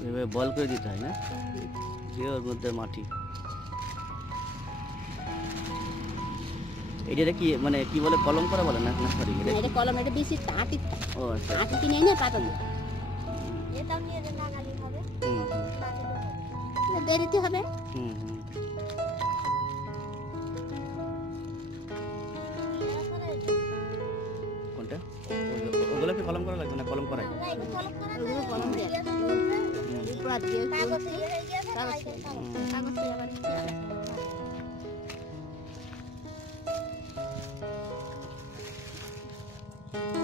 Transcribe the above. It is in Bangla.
এভাবে বল করে দিতে হয় না? যে ওর মধ্যে মাটি। এটা কি মানে কি বলে কলম করা বলে না? সরি এটা কলম এটা বেশি আটি ও আচ্ছা। আটি কিনে নিয়ে পাতা দিয়ে। এটাও নিয়ে লাগালি হবে। দেরিতে হবে। হুম হুম। ওগুলো- ওগুলোকে কলম করা লাগবে না কলম করাই? Thank এটা